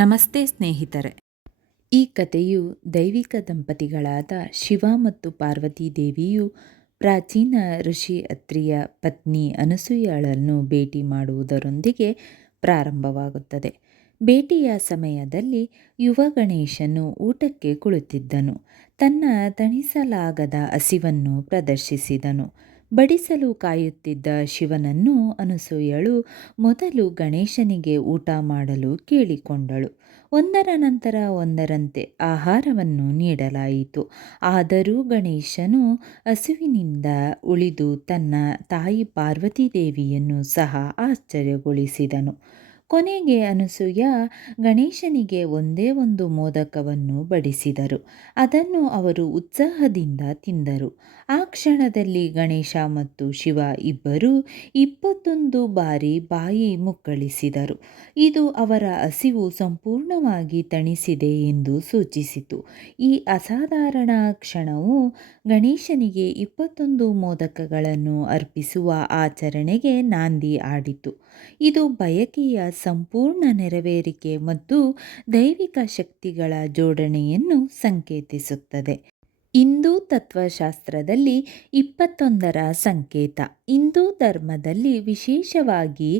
ನಮಸ್ತೆ ಸ್ನೇಹಿತರೆ. ಈ ಕಥೆಯು ದೈವಿಕ ದಂಪತಿಗಳಾದ ಶಿವ ಮತ್ತು ಪಾರ್ವತಿ ದೇವಿಯು ಪ್ರಾಚೀನ ಋಷಿ ಅತ್ರಿಯ ಪತ್ನಿ ಅನಸೂಯಳನ್ನು ಭೇಟಿ ಮಾಡುವುದರೊಂದಿಗೆ ಪ್ರಾರಂಭವಾಗುತ್ತದೆ. ಭೇಟಿಯ ಸಮಯದಲ್ಲಿ ಯುವ ಗಣೇಶನು ಊಟಕ್ಕೆ ಕುಳಿತಿದ್ದನು. ತನ್ನ ತಣಿಸಲಾಗದ ಹಸಿವನ್ನು ಪ್ರದರ್ಶಿಸಿದನು. ಬಡಿಸಲು ಕಾಯುತ್ತಿದ್ದ ಶಿವನನ್ನು ಅನಸೂಯಳು ಮೊದಲು ಗಣೇಶನಿಗೆ ಊಟ ಮಾಡಲು ಕೇಳಿಕೊಂಡಳು. ಒಂದರ ನಂತರ ಒಂದರಂತೆ ಆಹಾರವನ್ನು ನೀಡಲಾಯಿತು. ಆದರೂ ಗಣೇಶನು ಹಸಿವಿನಿಂದ ಉಳಿದು ತನ್ನ ತಾಯಿ ಪಾರ್ವತಿ ದೇವಿಯನ್ನು ಸಹ ಆಶ್ಚರ್ಯಗೊಳಿಸಿದನು. ಕೊನೆಗೆ ಅನಸೂಯ ಗಣೇಶನಿಗೆ ಒಂದೇ ಒಂದು ಮೋದಕವನ್ನು ಬಡಿಸಿದರು. ಅದನ್ನು ಅವರು ಉತ್ಸಾಹದಿಂದ ತಿಂದರು. ಆ ಕ್ಷಣದಲ್ಲಿ ಗಣೇಶ ಮತ್ತು ಶಿವ ಇಬ್ಬರೂ 21 ಬಾರಿ ಬಾಯಿ ಮುಕ್ಕಳಿಸಿದರು. ಇದು ಅವರ ಹಸಿವು ಸಂಪೂರ್ಣವಾಗಿ ತಣಿಸಿದೆ ಎಂದು ಸೂಚಿಸಿತು. ಈ ಅಸಾಧಾರಣ ಕ್ಷಣವು ಗಣೇಶನಿಗೆ 21 ಮೋದಕಗಳನ್ನು ಅರ್ಪಿಸುವ ಆಚರಣೆಗೆ ನಾಂದಿ ಹಾಡಿತು. ಇದು ಬಯಕೆಯ ಸಂಪೂರ್ಣ ನೆರವೇರಿಕೆ ಮತ್ತು ದೈವಿಕ ಶಕ್ತಿಗಳ ಜೋಡಣೆಯನ್ನು ಸಂಕೇತಿಸುತ್ತದೆ. ಹಿಂದೂ ತತ್ವಶಾಸ್ತ್ರದಲ್ಲಿ 21ರ ಸಂಕೇತ. ಹಿಂದೂ ಧರ್ಮದಲ್ಲಿ, ವಿಶೇಷವಾಗಿ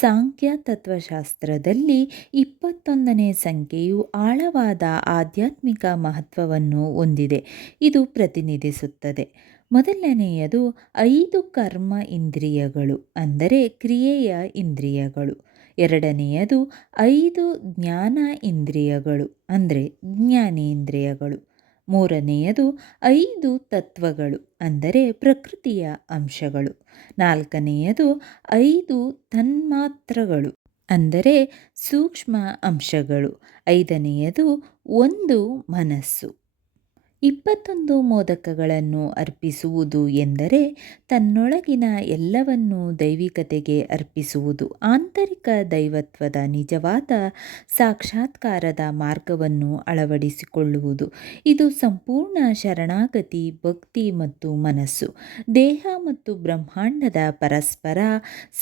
ಸಾಂಖ್ಯ ತತ್ವಶಾಸ್ತ್ರದಲ್ಲಿ 21ನೇ ಸಂಖ್ಯೆಯು ಆಳವಾದ ಆಧ್ಯಾತ್ಮಿಕ ಮಹತ್ವವನ್ನು ಹೊಂದಿದೆ. ಇದು ಪ್ರತಿನಿಧಿಸುತ್ತದೆ ಮೊದಲನೆಯದು 5 ಕರ್ಮ ಇಂದ್ರಿಯಗಳು, ಅಂದರೆ ಕ್ರಿಯೆಯ ಇಂದ್ರಿಯಗಳು. ಎರಡನೆಯದು 5 ಜ್ಞಾನ ಇಂದ್ರಿಯಗಳು, ಅಂದರೆ ಜ್ಞಾನೇಂದ್ರಿಯಗಳು. ಮೂರನೆಯದು 5 ತತ್ವಗಳು, ಅಂದರೆ ಪ್ರಕೃತಿಯ ಅಂಶಗಳು. ನಾಲ್ಕನೆಯದು 5 ತನ್ಮಾತ್ರಗಳು, ಅಂದರೆ ಸೂಕ್ಷ್ಮ ಅಂಶಗಳು. ಐದನೆಯದು 1 ಮನಸ್ಸು. 21 ಮೋದಕಗಳನ್ನು ಅರ್ಪಿಸುವುದು ಎಂದರೆ ತನ್ನೊಳಗಿನ ಎಲ್ಲವನ್ನೂ ದೈವಿಕತೆಗೆ ಅರ್ಪಿಸುವುದು. ಆಂತರಿಕ ದೈವತ್ವದ ನಿಜವಾದ ಸಾಕ್ಷಾತ್ಕಾರದ ಮಾರ್ಗವನ್ನು ಅಳವಡಿಸಿಕೊಳ್ಳುವುದು. ಇದು ಸಂಪೂರ್ಣ ಶರಣಾಗತಿ, ಭಕ್ತಿ ಮತ್ತು ಮನಸ್ಸು, ದೇಹ ಮತ್ತು ಬ್ರಹ್ಮಾಂಡದ ಪರಸ್ಪರ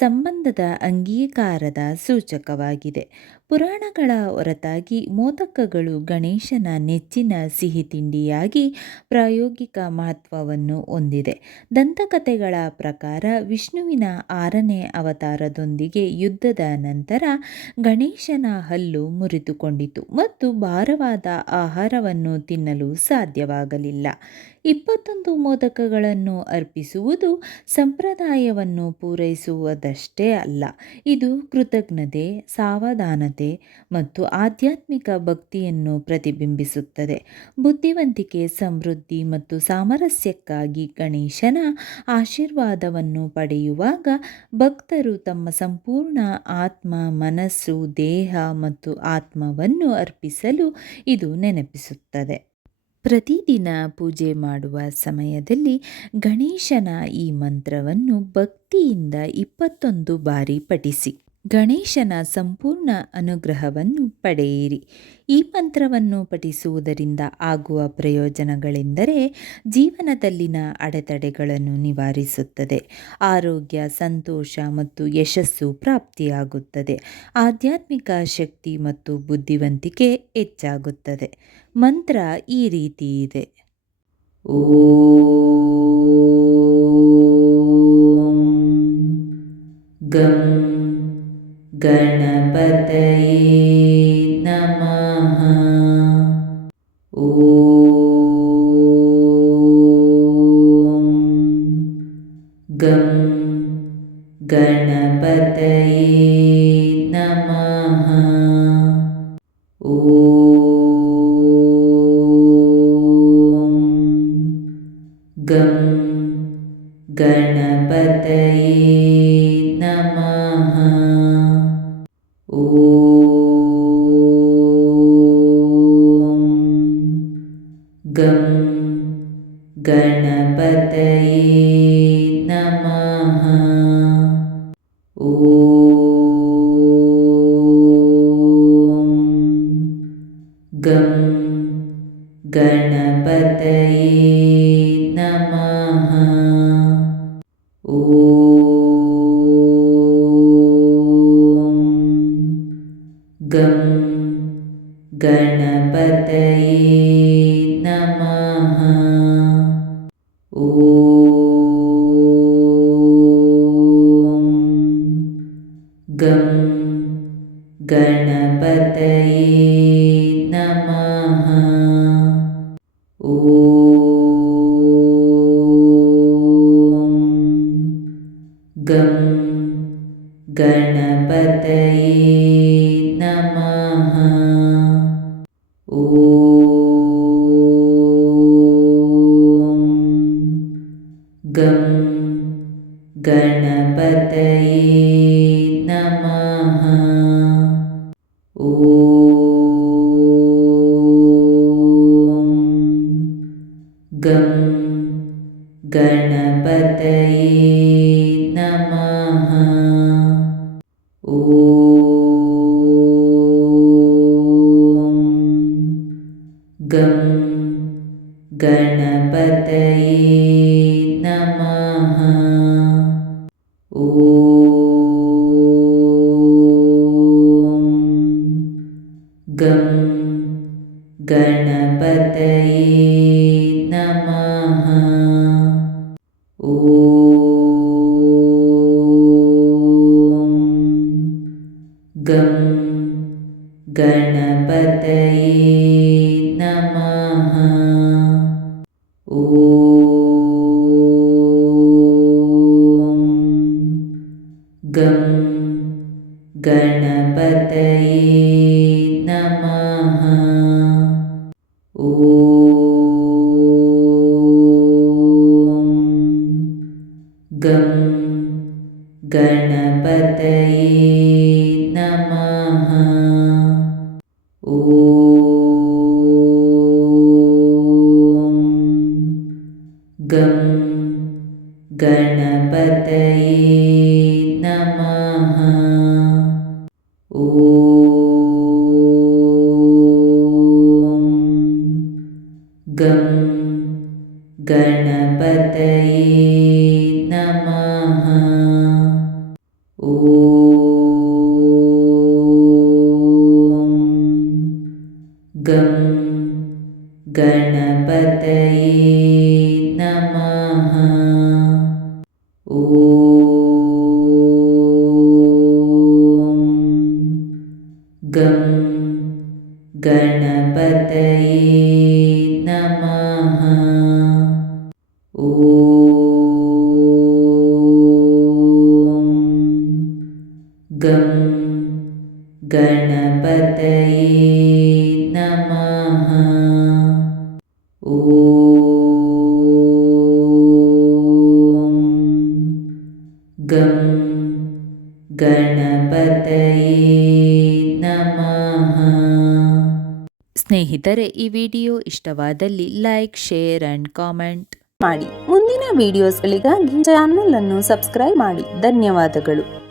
ಸಂಬಂಧದ ಅಂಗೀಕಾರದ ಸೂಚಕವಾಗಿದೆ. ಪುರಾಣಗಳ ಹೊರತಾಗಿ ಮೋದಕಗಳು ಗಣೇಶನ ನೆಚ್ಚಿನ ಸಿಹಿ ತಿಂಡಿಯಾಗಿ ಪ್ರಾಯೋಗಿಕ ಮಹತ್ವವನ್ನು ಹೊಂದಿದೆ. ದಂತಕಥೆಗಳ ಪ್ರಕಾರ ವಿಷ್ಣುವಿನ 6ನೇ ಅವತಾರದೊಂದಿಗೆ ಯುದ್ಧದ ನಂತರ ಗಣೇಶನ ಹಲ್ಲು ಮುರಿದುಕೊಂಡಿತು ಮತ್ತು ಭಾರವಾದ ಆಹಾರವನ್ನು ತಿನ್ನಲು ಸಾಧ್ಯವಾಗಲಿಲ್ಲ. 21 ಮೋದಕಗಳನ್ನು ಅರ್ಪಿಸುವುದು ಸಂಪ್ರದಾಯವನ್ನು ಪೂರೈಸುವುದಷ್ಟೇ ಅಲ್ಲ, ಇದು ಕೃತಜ್ಞತೆ, ಸಾವಧಾನತೆ ಮತ್ತು ಆಧ್ಯಾತ್ಮಿಕ ಭಕ್ತಿಯನ್ನು ಪ್ರತಿಬಿಂಬಿಸುತ್ತದೆ. ಬುದ್ಧಿವಂತಿಕೆ, ಸಮೃದ್ಧಿ ಮತ್ತು ಸಾಮರಸ್ಯಕ್ಕಾಗಿ ಗಣೇಶನ ಆಶೀರ್ವಾದವನ್ನು ಪಡೆಯುವಾಗ ಭಕ್ತರು ತಮ್ಮ ಸಂಪೂರ್ಣ ಆತ್ಮ, ಮನಸ್ಸು, ದೇಹ ಮತ್ತು ಆತ್ಮವನ್ನು ಅರ್ಪಿಸಲು ಇದು ನೆನಪಿಸುತ್ತದೆ. ಪ್ರತಿದಿನ ಪೂಜೆ ಮಾಡುವ ಸಮಯದಲ್ಲಿ ಗಣೇಶನ ಈ ಮಂತ್ರವನ್ನು ಭಕ್ತಿಯಿಂದ 21 ಬಾರಿ ಪಠಿಸಿ ಗಣೇಶನ ಸಂಪೂರ್ಣ ಅನುಗ್ರಹವನ್ನು ಪಡೆಯಿರಿ. ಈ ಮಂತ್ರವನ್ನು ಪಠಿಸುವುದರಿಂದ ಆಗುವ ಪ್ರಯೋಜನಗಳೆಂದರೆ ಜೀವನದಲ್ಲಿನ ಅಡೆತಡೆಗಳನ್ನು ನಿವಾರಿಸುತ್ತದೆ, ಆರೋಗ್ಯ, ಸಂತೋಷ ಮತ್ತು ಯಶಸ್ಸು ಪ್ರಾಪ್ತಿಯಾಗುತ್ತದೆ, ಆಧ್ಯಾತ್ಮಿಕ ಶಕ್ತಿ ಮತ್ತು ಬುದ್ಧಿವಂತಿಕೆ ಹೆಚ್ಚಾಗುತ್ತದೆ. ಮಂತ್ರ ಈ ರೀತಿ ಇದೆ: ಓಂ ಗಂ ಗಣಪತಯೇ ನಮಃ. ಓಂ ಗಂ ಗಣಪತಯೇ ನಮಃ. ಓಂ ಗಂ ಗಣಪತಯೇ ನಮಃ. ಓಂ ಗಂ ಗಣಪತಯೇ ನಮಃ. ಓಂ ಗಂ ಗಣಪತಯೇ ನಮಃ. ಓಂ ಗಂ ಗಣಪತಯೇ ನಮಃ. ಓಂ ಗಂ ಗಣಪತಯೇ ನಮಃ. ಓಂ ಗಂ ಗಣಪತಯೇ ನಮಃ. ಓಂ ಗಂ ಗಣಪತಯೇ ನಮಃ. ಓಂ ಗಂ ಗಣಪತಯೇ ನಮಃ. ಓಂ ಗಂ ಗಣಪತಯೇ ನಮಃ. ಓಂ ಗಂ ಗಣಪತಯೇ ನಮಃ. ಓಂ ಗಂ ಗಣಪತಯೇ ನಮಃ. ಓಂ ಗಂ ಗಣಪತಯೇ ನಮಃ. ಓಂ ಗಂ ಗಣಪತಯೇ ನಮಃ. ಓಂ ಗಂ ಗಣಪತಯೇ ನಮಃ. ಓಂ ಗಂ ಗಣಪತಯೇ ನಮಃ. ಓಂ ಗಂ ಗಣಪತಯೇ ನಮಃ. ಓಂ ಗಂ ಗಣಪತಯೇ ನಮಃ. ಓಂ ಗಂ ಗಣಪತಯೇ ನಮಃ. ಓಂ ಗಂ ಗಣಪತಯೇ ನಮಃ. ಸ್ನೇಹಿತರೆ, ಈ ವಿಡಿಯೋ ಇಷ್ಟವಾದಲ್ಲಿ ಲೈಕ್, ಶೇರ್ ಅಂಡ್ ಕಾಮೆಂಟ್ ಮಾಡಿ. ಮುಂದಿನ ವಿಡಿಯೋಸ್ಗಳಿಗಾಗಿ ಚಾನಲ್ ಅನ್ನು ಸಬ್ಸ್ಕ್ರೈಬ್ ಮಾಡಿ. ಧನ್ಯವಾದಗಳು.